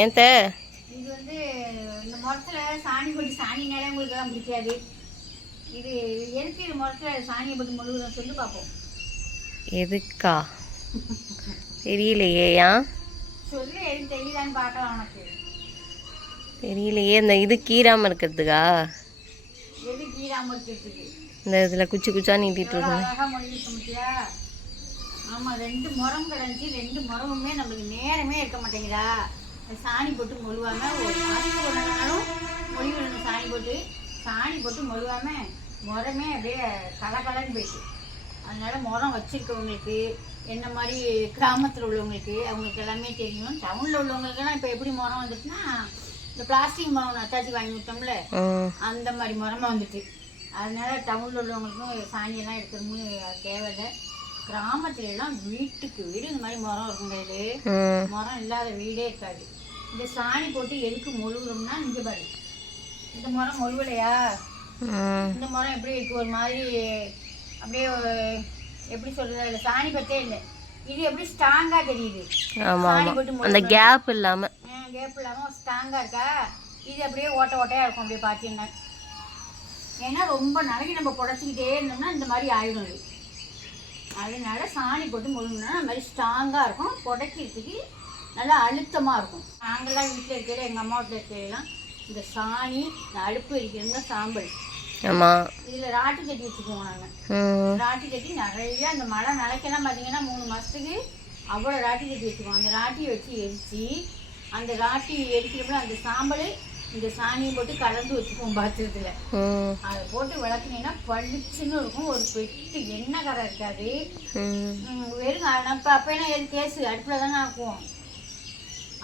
ஏன்த்த இது வந்து இந்த முறத்தில் சாணி போட்டு சாணினாலே உங்களுக்கெல்லாம் பிடிக்காது. இது எதுக்கு இது முறத்தில் சாணியை போட்டு முழுவதும் சொல்லி பார்ப்போம். எதுக்கா தெரியலையே. ஏன் சொல்லு, எதுவும் தெரியுதான்னு பார்க்கலாம். உனக்கு தெரியலையே. இந்த இது கீராமல் இருக்கிறதுக்கா? எது கீழாமல் இருக்கிறதுக்கு? இந்த இதில் குச்சி குச்சா நீட்டிட்டு இருக்கோம். அழகாக மொழிக்க முடியா? ஆமாம், 2 முறம் கிடந்துச்சு. 2 முறமுமே நம்மளுக்கு நேரமே இருக்க மாட்டேங்குதா? சாணி போட்டு மொழுவாங்க. ஒரு மாதத்துக்கு ஒரு நாளும் மொழி விடணும். சாணி போட்டு மொழுவாமல் முறமே அப்படியே கலகலன்னு போயிட்டு. அதனால் முறம் வச்சுருக்கவங்களுக்கு, என்ன மாதிரி கிராமத்தில் உள்ளவங்களுக்கு, அவங்களுக்கு எல்லாமே தெரியும். டவுனில் உள்ளவங்களுக்கெல்லாம் இப்போ எப்படி முறம் வந்துட்டுனா, இந்த பிளாஸ்டிக் முறம் அத்தாச்சி வாங்கி விட்டோம்ல, அந்த மாதிரி முறமாக வந்துட்டு. அதனால டவுனில் உள்ளவங்களுக்கும் சாணியெல்லாம் எடுக்கணும்னு தேவையில்லை. கிராமத்துல எல்லாம் வீட்டுக்கு வீடு இந்த மாதிரி முறம் இருக்குங்க. இது முறம் இல்லாத வீடே இருக்காது. இந்த சாணி போட்டு எதுக்கு மொழுகுறோம்னா, இங்கே பாரு, இந்த முறம் மொழுவலையா? இந்த முறம் எப்படி இருக்கு? ஒரு மாதிரி அப்படியே எப்படி சொல்றது, அதில் சாணி பத்தே இல்லை. இது எப்படி ஸ்ட்ராங்கா தெரியுது? சாணி போட்டு அந்த கேப் இல்லாம ஸ்ட்ராங்கா இருக்கா? இது அப்படியே ஓட்ட ஓட்டையா இருக்கும். அப்படியே பார்த்தீங்கன்னா, ஏன்னா ரொம்ப நாளைக்கு நம்ம புடச்சிக்கிட்டே இருந்தோம்னா இந்த மாதிரி ஆயிடும். இது அதனால சாணி போட்டு முழுங்கினா அந்த மாதிரி ஸ்ட்ராங்காக இருக்கும். புடைக்கிறதுக்கு நல்லா அழுத்தமாக இருக்கும். நாங்கள்லாம் வீட்டில் இருக்கிற எங்கள் அம்மா வீட்டில் இருக்கிறதெல்லாம் இந்த சாணி, இந்த அடுப்பு இருக்கிறவங்க சாம்பல், ஆமாம், இதில் ராட்டி கட்டி வச்சுக்குவோம். நாங்கள் ராட்டி கட்டி நிறையா அந்த மழை நிலைக்கெல்லாம் பார்த்தீங்கன்னா 3 மாதத்துக்கு அவ்வளோ ராட்டி கட்டி வச்சுக்குவோம். அந்த ராட்டியை வச்சு எரித்து, அந்த ராட்டி எரிக்கிறப்ப அந்த சாம்பல் இந்த சாணியை போட்டு கலந்து வச்சுக்குவோம் பாத்திரத்தில். அதை போட்டு விளக்குனீங்கன்னா பளிச்சுன்னு இருக்கும். ஒரு பெட்டு எண்ணெய் கரை இருக்காது. வெறும் நம்ம அப்போனா எது கேஸு அடுப்பில் தானே ஆக்குவோம்.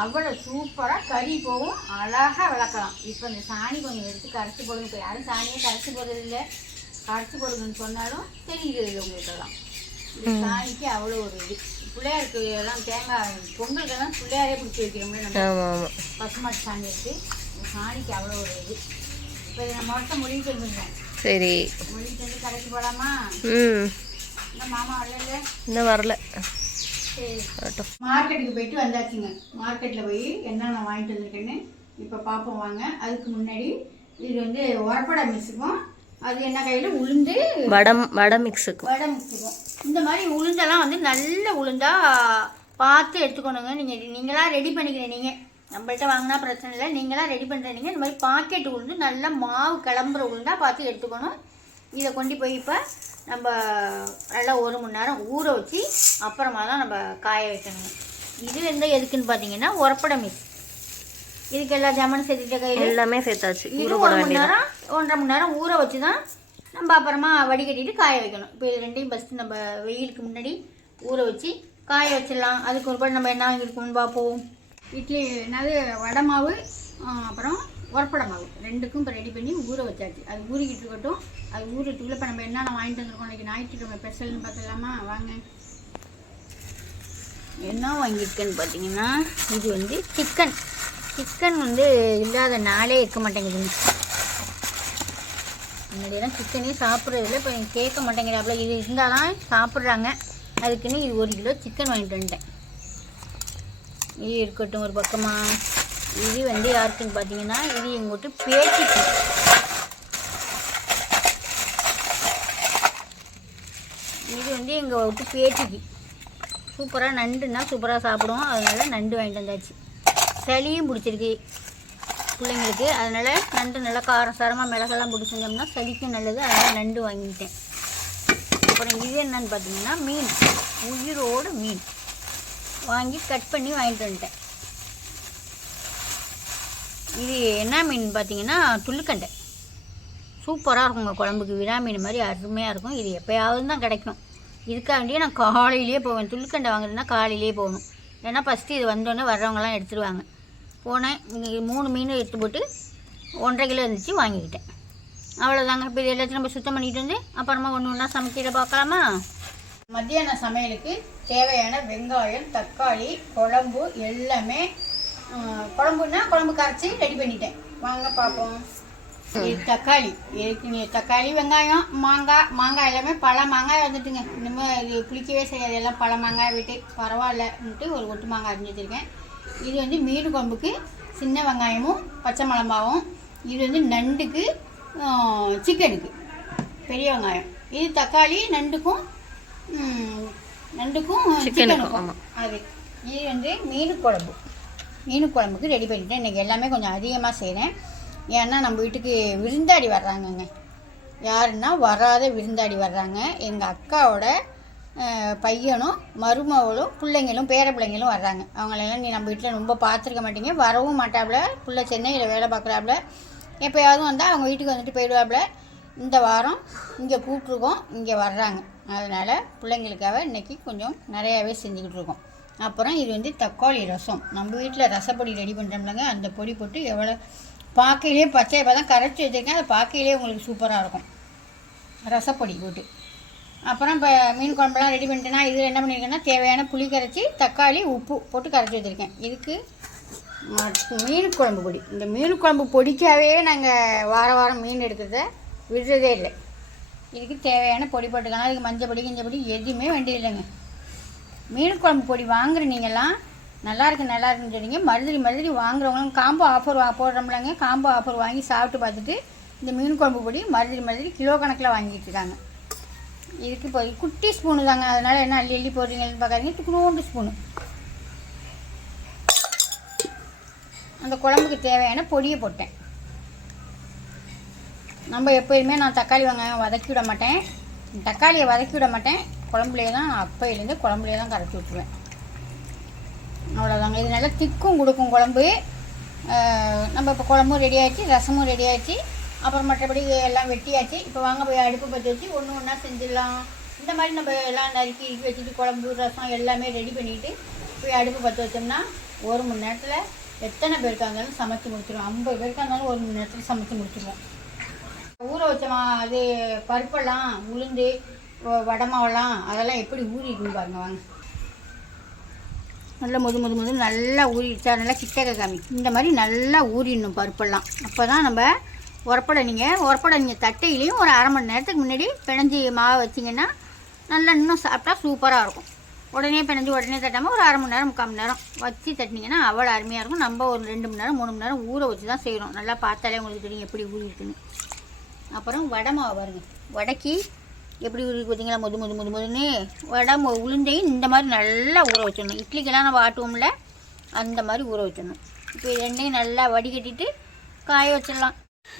அவ்வளோ சூப்பராக கறி போகும், அழகாக விளக்கலாம். இப்போ இந்த சாணி கொஞ்சம் எடுத்து கரைச்சி போடுங்க. இப்போ யாரும் சாணியை கரைச்சி போடுறதில்லை. கரைச்சி போடுங்கன்னு சொன்னாலும் தெரியுது உங்களுக்கெல்லாம். இந்த சாணிக்கு அவ்வளோ ஒரு இது. பிள்ளையாருக்கு எல்லாம் தேங்காய் பொங்கலுக்கெல்லாம் பிள்ளையாரே பிடிச்சி வைக்கிறோம்ல நம்ம, பசுமாட்டு சாணி எடுத்து. சாணிக்கு அவ்வளோ ஒரு இது. இப்போ இதை நம்ம மொத்தம் மொழிட்டு வந்துருந்தேன். சரி, மொழிட்டு வந்து கடைக்கு போகலாமா? இன்னும் மாமா வரல? இன்னும் வரல. சரி, மார்க்கெட்டுக்கு போயிட்டு வந்தாச்சுங்க. மார்க்கெட்டில் போய் என்னென்ன வாங்கிட்டு வந்திருக்கேன்னு இப்போ பார்ப்போம் வாங்க. அதுக்கு முன்னாடி இது வந்து உரப்படை மிக்ஸுக்கும், அது என்ன கையில் உளுந்து வடை மிக்ஸுக்கும். இந்த மாதிரி உளுந்தெல்லாம் வந்து நல்ல உளுந்தா பார்த்து எடுத்துக்கணுங்க. நீங்களாம் ரெடி பண்ணிக்கிறேன். நீங்கள் நம்மள்கிட்ட வாங்கினா பிரச்சனை இல்லை. நீங்களாம் ரெடி பண்ணுறீங்க. இந்த மாதிரி பாக்கெட் உளுந்து நல்லா மாவு கிளம்புற உளுந்தாக பார்த்து எடுத்துக்கணும். இதை கொண்டு போய் இப்போ நம்ம நல்லா 1 மணி நேரம் ஊற வச்சு அப்புறமா தான் நம்ம காய வைக்கணுங்க. இது வந்து எதுக்குன்னு பார்த்தீங்கன்னா உரப்படை மிக்ஸ். இதுக்கு எல்லா ஜாமானும் சேர்த்துட்ட கையில் எல்லாமே சேர்த்தாச்சு. இது 1 மணி நேரம் 1.5 மணி நேரம் ஊற வச்சு தான் நம்ம அப்புறமா வடிகட்டிட்டு காய வைக்கணும். இப்போ இது ரெண்டையும் ஃபஸ்ட்டு நம்ம வெயிலுக்கு முன்னாடி ஊற வச்சு காய வச்சிடலாம். அதுக்கு ஒரு நம்ம என்ன வாங்கியிருக்கோம்னு பார்ப்போம். இட்லி என்னது வடை மாவு, அப்புறம் உரப்படை மாவு, 2க்கும் இப்போ ரெடி பண்ணி ஊற வச்சாச்சு. அது ஊறிக்கிட்டு இருக்கட்டும். அது ஊறத்துக்குள்ளே இப்போ நம்ம என்னென்ன வாங்கிட்டு வந்துருக்கோம். இன்றைக்கி ஞாயிற்றுக்கிழமை ஸ்பெஷல்னு பார்த்துக்கலாமா? வாங்க. என்ன வாங்கியிருக்கேன்னு பார்த்தீங்கன்னா, இது வந்து சிக்கன் வந்து இல்லாத நாளே இருக்க மாட்டேங்குதுங்க. முன்னாடியெல்லாம் சிக்கனே சாப்பிட்றதில்ல. இப்போ கேட்க மாட்டேங்கிறாப்புல. இது இருந்தால் தான் சாப்பிட்றாங்க. அதுக்குன்னு இது 1 கிலோ சிக்கன் வாங்கிட்டு வந்துட்டேன். இது இருக்கட்டும் ஒரு பக்கமாக. இது வந்து யாருக்குன்னு பார்த்தீங்கன்னா, இது எங்கள் வீட்டு பேட்டிக்கு. இது வந்து எங்கள் வீட்டு பேட்டிக்கு சூப்பராக நண்டுன்னா சூப்பராக சாப்பிடுவோம். அதனால் நண்டு வாங்கிட்டு வந்தாச்சு. சளியும் பிடிச்சிருக்கு பிள்ளைங்களுக்கு. அதனால் நண்டு நல்லா காரம் சாரமாக மிளகெல்லாம் பிடிச்சிருந்தோம்னா சளிக்கும் நல்லது. அதனால் நண்டு வாங்கிட்டேன். அப்புறம் இது என்னன்னு பார்த்தீங்கன்னா, மீன், உயிரோடு மீன் வாங்கி கட் பண்ணி வாங்கிட்டு வந்துட்டேன். இது என்ன மீன் பார்த்தீங்கன்னா, துள்ளுக்கண்டை. சூப்பராக இருக்குங்க குழம்புக்கு. விரா மீன் மாதிரி அருமையாக இருக்கும். இது எப்போயாவது தான் கிடைக்கும். இதுக்காண்டியே நான் காலையிலேயே போவேன். துள்ளுக்கண்டை வாங்குறதுனா காலையிலேயே போகணும். ஏன்னா ஃபஸ்ட்டு இது வந்தோடனே வர்றவங்கலாம் எடுத்துருவாங்க. போனேன், இங்கே 3 மீன் எடுத்து போட்டு 1.5 கிலோ இருந்துச்சு, வாங்கிக்கிட்டேன். அவ்வளோதாங்க. இப்போ இது எல்லாத்தையும் நம்ம சுத்தம் பண்ணிட்டு வந்து அப்புறமா ஒன்று ஒன்றா சமைக்கிற பார்க்கலாமா? மத்தியான சமையலுக்கு தேவையான வெங்காயம், தக்காளி, குழம்பு எல்லாமே, குழம்புனா குழம்பு கரைச்சி ரெடி பண்ணிட்டேன். வாங்க பார்ப்போம். இது தக்காளி இருக்கு. தக்காளி, வெங்காயம், மாங்காய் எல்லாமே பழ மாங்காய் வந்துட்டுங்க. இனிமேல் இது புளிக்கவே செய்யாது. எல்லாம் பழ மாங்காய் விட்டு பரவாயில்லன்ட்டு ஒரு ஒட்டு மாங்காய் அரிஞ்சு வச்சுருக்கேன். இது வந்து மீன் குழம்புக்கு சின்ன வெங்காயமும் பச்சை மிளகாவும். இது வந்து நண்டுக்கு சிக்கனுக்கு பெரிய வெங்காயம். இது தக்காளி நண்டுக்கும் சிக்கனுக்கும். அது இது வந்து மீன் குழம்புக்கு ரெடி பண்ணிட்டேன். இன்றைக்கி எல்லாமே கொஞ்சம் அதிகமாக செய்கிறேன். ஏன்னா நம்ம வீட்டுக்கு விருந்தாடி வர்றாங்கங்க. யாருன்னா வராத விருந்தாடி வர்றாங்க. எங்கள் அக்காவோட பையனும் மருமகளும் பிள்ளைங்களும் பேர பிள்ளைங்களும் வர்றாங்க. அவங்களெல்லாம் நீ நம்ம வீட்டில் ரொம்ப பார்த்துருக்க மாட்டீங்க, வரவும் மாட்டாப்புல. பிள்ளை சென்னையில் வேலை பார்க்குறாப்புல. எப்போயாவது வந்தால் அவங்க வீட்டுக்கு வந்துட்டு போயிடுவாப்புல. இந்த வாரம் இங்கே கூப்பிட்ருக்கோம், இங்கே வர்றாங்க. அதனால் பிள்ளைங்களுக்காக இன்றைக்கி கொஞ்சம் நிறையாவே செஞ்சுக்கிட்டு இருக்கோம். அப்புறம் இது வந்து தக்காளி ரசம். நம்ம வீட்டில் ரசப்பொடி ரெடி பண்ணுறோம்லங்க, அந்த பொடி போட்டு எவ்வளோ பார்க்கையிலே பச்சை இப்போ தான் கரைச்சி வச்சுருக்கேன். அது பார்க்கையிலே உங்களுக்கு சூப்பராக இருக்கும் ரசப்பொடி போட்டு. அப்புறம் இப்போ மீன் குழம்புலாம் ரெடி பண்ணிட்டேன்னா இதில் என்ன பண்ணியிருக்கேன்னா தேவையான புளி கரைச்சி தக்காளி உப்பு போட்டு கரைச்சி வச்சுருக்கேன். இதுக்கு மீன் குழம்பு பொடி. இந்த மீன் குழம்பு பொடிக்காகவே நாங்கள் வாரம் மீன் எடுக்கிறத விடுறதே இல்லை. இதுக்கு தேவையான பொடி போட்டுக்கலாம். அதுக்கு மஞ்சள் பொடி கிஞ்சப்பொடி எதுவுமே வேண்டியதில்லைங்க. மீன் குழம்பு பொடி வாங்குற நீங்கள்லாம் நல்லாயிருக்குன்னு சொன்னீங்க. மறுபடி வாங்குறவங்களும் காம்போ ஆஃபர் போடுறோம்லாங்க. காம்போ ஆஃபர் வாங்கி சாப்பிட்டு பார்த்துட்டு இந்த மீன் குழம்பு பொடி மறுபடி கிலோ கணக்கில் வாங்கிட்டு இருக்காங்க. இதுக்கு இப்போ குட்டி ஸ்பூனு தாங்க. அதனால் என்ன அள்ளி போடுறீங்கன்னு பார்க்காதீங்க. துக்குனோண்டு ஸ்பூனு. அந்த குழம்புக்கு தேவையான பொடியை போட்டேன். நம்ம எப்போயுமே நான் தக்காளி வெங்காயம் வதக்கி விட மாட்டேன். தக்காளியை வதக்கி விட மாட்டேன். குழம்புலேயே தான் அப்பையிலேருந்து குழம்புலேயே தான் கரைச்சி விட்டுருவேன். அவ்வளோதாங்க. இது நல்லா திக்கும் கொடுக்கும் குழம்பு. நம்ம இப்போ குழம்பும் ரெடி ஆகிடுச்சு, ரசமும் ரெடி ஆகிடுச்சு. அப்புறம் மற்றபடி எல்லாம் வெட்டியாச்சு. இப்போ வாங்க போய் அடுப்பு பற்ற வச்சு ஒன்றா செஞ்சிடலாம். இந்த மாதிரி நம்ம எல்லாம் நறுக்கி வச்சுட்டு குழம்பு ரசம் எல்லாமே ரெடி பண்ணிவிட்டு போய் அடுப்பு பற்ற வச்சோம்னா 1 மணி நேரத்தில் எத்தனை பேருக்காக இருந்தாலும் சமைச்சு முடிச்சிடுவோம். 50 பேருக்காக இருந்தாலும் 1 மணி நேரத்தில் சமைச்சு முடிச்சிடுவோம். ஊற வச்சோமா அது பருப்பெல்லாம் உளுந்து வடை மாவெல்லாம் அதெல்லாம் எப்படி ஊறிக்குன்னு பாருங்க. வாங்க நல்லா முது நல்லா ஊறிடுச்சா, நல்லா கிட்டக்க காமி. இந்த மாதிரி நல்லா ஊறிடணும் பருப்பெல்லாம். அப்போ தான் நம்ம உரப்படை நீங்கள் தட்டையிலையும் ஒரு 1/2 மணி நேரத்துக்கு முன்னாடி பிணைஞ்சி மாவு வச்சிங்கன்னா நல்லா இன்னும் சாப்பிட்டா சூப்பராக இருக்கும். உடனே பிணைஞ்சி உடனே தட்டாமல் ஒரு 1/2 மணி நேரம் 3/4 மணி நேரம் வச்சு தட்டினீங்கன்னா அவ்வளோ அருமையாக இருக்கும். நம்ம ஒரு 2 மணி நேரம் 3 மணி நேரம் ஊற வச்சு தான் செய்கிறோம். நல்லா பார்த்தாலே உங்களுக்கு தெரியும் எப்படி ஊறி இருக்குன்னு. அப்புறம் வடை மாவு பாருங்கள். வடைக்கு எப்படி ஊறி பார்த்தீங்களா, முதுன்னு வடை உளுந்தையும் இந்த மாதிரி நல்லா ஊற வச்சிடணும். இட்லிக்கெல்லாம் நம்ம ஆட்டுவோம்ல அந்த மாதிரி ஊற வச்சிடணும். இப்போ எண்ணெயும் நல்லா வடிகட்டிட்டு காய வச்சிடலாம்.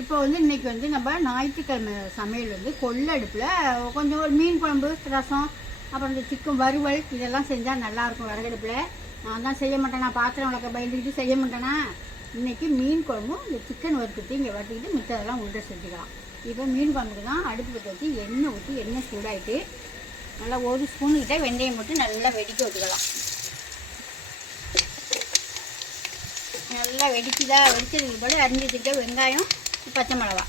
இப்போ வந்து இன்றைக்கி வந்து நம்ம ஞாயிற்றுக்கிழமை சமையல் வந்து கொள்ளை அடுப்பில் கொஞ்சம் ஒரு மீன் குழம்பு ரசம் அப்புறம் இந்த சிக்கன் வறுவல் இதெல்லாம் செஞ்சால் நல்லாயிருக்கும். விறகடுப்பில் நான் தான் செய்ய மாட்டேன். நான் பாத்திரம் வளர்க்க பயந்துக்கிட்டு செய்ய மாட்டேன்னா இன்றைக்கி மீன் குழம்பும் இந்த சிக்கன் வறுத்துட்டு இங்கே வறுத்துக்கிட்டு மிச்சதெல்லாம் உருண்டை செஞ்சுக்கலாம். இப்போ மீன் குழம்புக்கு தான் அடுப்பு பற்ற வச்சு எண்ணெய் ஊற்றி எண்ணெய் சூடாகிட்டு நல்லா 1 ஸ்பூனுக்கிட்ட வெந்தயம் போட்டு நல்லா வெடிக்க வச்சுக்கலாம். நல்லா வெடிச்சதுக்கு போல அரிஞ்சு வச்சுக்கிட்ட வெங்காயம் பச்சை மிளகா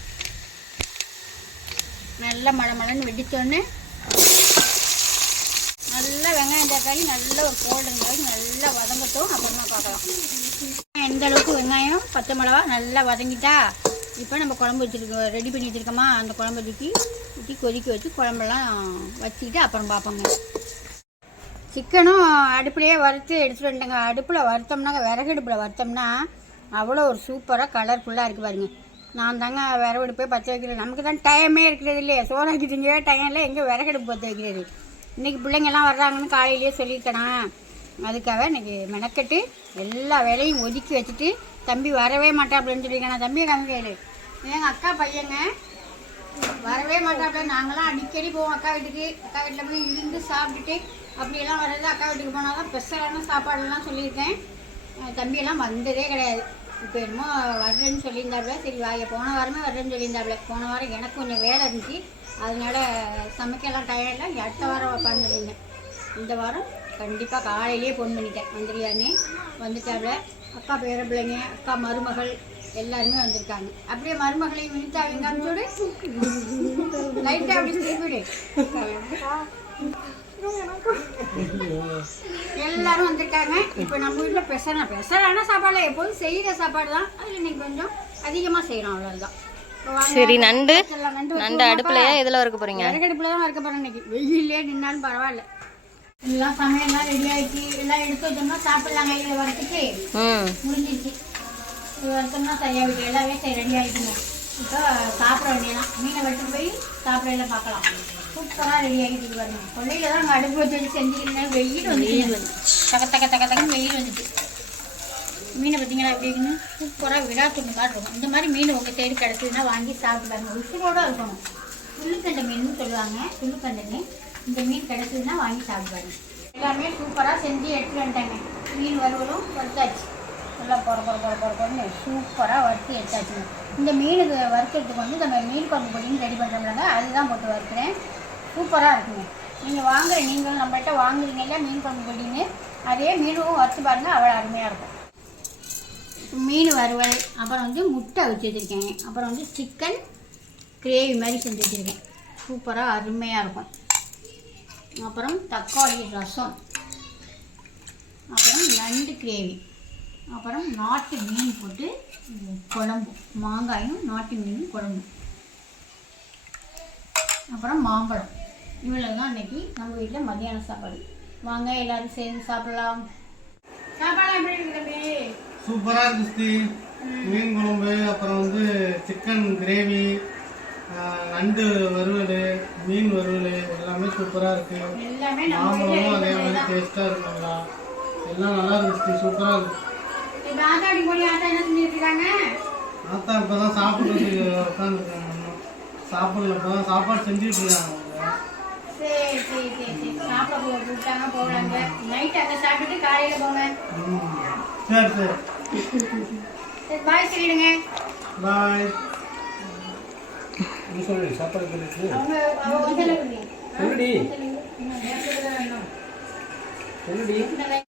நல்லா மழன்னு வெடித்தோடனே நல்லா வெங்காயம் தக்காளி நல்லா ஒரு கோல்டன் அளவுக்கு நல்லா வதங்கட்டும். அப்புறமா பார்க்கலாம் எந்த அளவுக்கு வெங்காயம் பச்சை மிளகா நல்லா வதங்கிட்டா. இப்போ நம்ம குழம்பு வச்சுருக்கோம், ரெடி பண்ணி வச்சுருக்கோமா, அந்த குழம்பு ஊற்றி கொதிக்க வச்சு குழம்பெல்லாம் வச்சுக்கிட்டு அப்புறம் பார்ப்போங்க. சிக்கனும் அடுப்புலேயே வறுத்து எடுத்துகிட்டு வந்துட்டேங்க. அடுப்பில் வறுத்தோம்னாங்க, விறகடுப்பில் வறுத்தோம்னா அவ்வளோ ஒரு சூப்பராக கலர்ஃபுல்லாக இருக்குது பாருங்க. நான் தாங்க விறகடுப்பே பற்ற வைக்கிறது. நமக்கு தான் டைமே இருக்கிறது இல்லையே. சோறாக்கி திங்க டைம் இல்லை, எங்கே விறகடுப்பு பற்ற வைக்கிறது. இன்றைக்கி பிள்ளைங்கள்லாம் வர்றாங்கன்னு காலையிலேயே சொல்லியிருக்கேனா, அதுக்காக இன்றைக்கி மெனக்கட்டு எல்லா வேலையும் ஒதுக்கி வச்சுட்டு தம்பி வரவே மாட்டேன் அப்படின்னு சொல்லியிருக்கேன். நான் தம்பியை காமிக்கையில் எங்கள் அக்கா பையங்க வரவே மாட்டாப்புல. நாங்களாம் அடிக்கடி போவோம் அக்கா வீட்டுக்கு. அக்கா வீட்டில் போய் இருந்து சாப்பிட்டுட்டு அப்படியெல்லாம் வர்றது. அக்கா வீட்டுக்கு போனால் தான் ஸ்பெஷலான சாப்பாடுலாம் சொல்லியிருக்கேன். தம்பியெல்லாம் வந்ததே கிடையாது. இப்போ என்னமோ வர்றேன்னு சொல்லியிருந்தாப்புல. சரி போன வாரமே வர்றேன்னு சொல்லியிருந்தாப்புல. போன வாரம் எனக்கு கொஞ்சம் வேலை இருந்துச்சு, அதனால சமைக்கலாம் டயர்டில் அடுத்த வாரம் வைப்பான்னு சொல்லியிருந்தேன். இந்த வாரம் கண்டிப்பாக காலையிலேயே ஃபோன் பண்ணிட்டேன் வந்துடுறியான்னு. வந்துட்டாப்புல. அக்கா பேர பிள்ளைங்க அக்கா மருமகள் எல்லாருமே வந்திருக்காங்க. அப்படியே மருமகளையும் வினிதா அவங்க அனுப்பிச்சோடு லைட்டாக அப்படி திருப்பிடு. எல்லாரும் வந்திருக்காங்க. இப்போ நம்ம வீட்டில் பெசலான சாப்பாடுல எப்போதும் செய்கிற சாப்பாடு தான். அதில் இன்னைக்கு கொஞ்சம் அதிகமாக செய்கிறோம், அவ்வளோதான். சரி, நண்டு அடுப்புலையா இதில் வறுக்க போகிறீங்க? விறகடுப்புல தான் வறுக்க போகிறேன். இன்னைக்கு வெயிலே நின்னாலும் பரவாயில்ல. எல்லாம் சமையல்லாம் ரெடி ஆகிடுச்சு. எல்லாம் எடுத்து வச்சோம்னா சாப்பிட்லாம். கையில் வரத்துக்கு முடிஞ்சிச்சு. இது வரைக்கும்னா சரியாக விட்டு எல்லாமே சரி ரெடி ஆகிடுங்க. இப்போ சாப்பிட வேண்டியதான். மீனை வெட்டு போய் சாப்பிடல பார்க்கலாம். சூப்பராக ரெடி ஆகிட்டு பாருங்க. கொள்ளையில் தான் அங்கே அடுப்பு வச்சு செஞ்சுக்கிறேன். வெயில் வந்துச்சு. தக்கன்னு வெயில் வந்துச்சு. மீனை பார்த்தீங்களா எப்படி இருக்குன்னு சூப்பராக விடாத்துண்டு காட்டு இருக்கும். இந்த மாதிரி மீன் உங்கள் சைடு கிடச்சதுன்னா வாங்கி சாப்பிட்டு பாருங்க. உசுரோடு இருக்கணும். துள்ளுக்கண்டை மீன் சொல்லுவாங்க. துள்ளுக்கண்டைன்னு இந்த மீன் கிடச்சதுன்னா வாங்கி சாப்பிட்டு பாருங்க. எல்லாமே சூப்பராக செஞ்சு எடுத்துகிட்டு வந்துட்டாங்க. மீன் வறுவலும் வறுத்தாச்சு. நல்லா பொறன்னு சூப்பராக வறுத்து எடுத்தாச்சுங்க. இந்த மீனுக்கு வறுக்கிறதுக்கு வந்து நம்ம மீன் குழம்பு பொடின்னு ரெடி பண்ணுறோம்லாங்க, அதுதான் போட்டு வறுக்கிறேன். சூப்பராக இருக்குங்க. நீங்கள் வாங்குற நீங்களும் நம்மள்கிட்ட வாங்குறீங்க இல்லையா மீன் குழம்பு பொடின்னு, அதே மீனும் வறுத்து பாருங்கள், அவ்வளோ அருமையாக இருக்கும். மீன் வறுவல், அப்புறம் வந்து முட்டை வச்சு வச்சுருக்கேன். அப்புறம் வந்து சிக்கன் கிரேவி மாதிரி செஞ்சு வச்சுருக்கேன். சூப்பராக அருமையாக இருக்கும். அப்புறம் தக்காளி ரசம், அப்புறம் நண்டு கிரேவி, அப்புறம் நாட்டு மீன் போட்டு குழம்பு, மாங்காயும் நாட்டு மீனும் குழம்பு, அப்புறம் மாம்பழம். இவ்வளோ தான் இன்றைக்கி நம்ம வீட்டில் மத்தியான சாப்பாடு. வாங்க எல்லோரும் சேர்ந்து சாப்பிடலாம். சாப்பாடு எப்படி இருக்குது? சூப்பராக இருந்துச்சு. மீன் குழம்பு, அப்புறம் வந்து சிக்கன் கிரேவி, நண்டு வறுவல், மீன் வறுவல் எல்லாமே சூப்பராக இருக்குது. மாம்பழமும் அதே மாதிரி டேஸ்ட்டாக இருக்குங்களா, எல்லாம் நல்லா இருந்துச்சு. சூப்பராக இருக்குது. ஆத்தா இப்போ தான் சாப்பிட்றதுக்கு உட்காந்துருக்காங்க. சாப்பிடல, இப்போ தான் சாப்பாடு செஞ்சுட்டு இருக்காங்க. சரி பாய் சொல்லிடுங்க. பாய். சாப்பாடு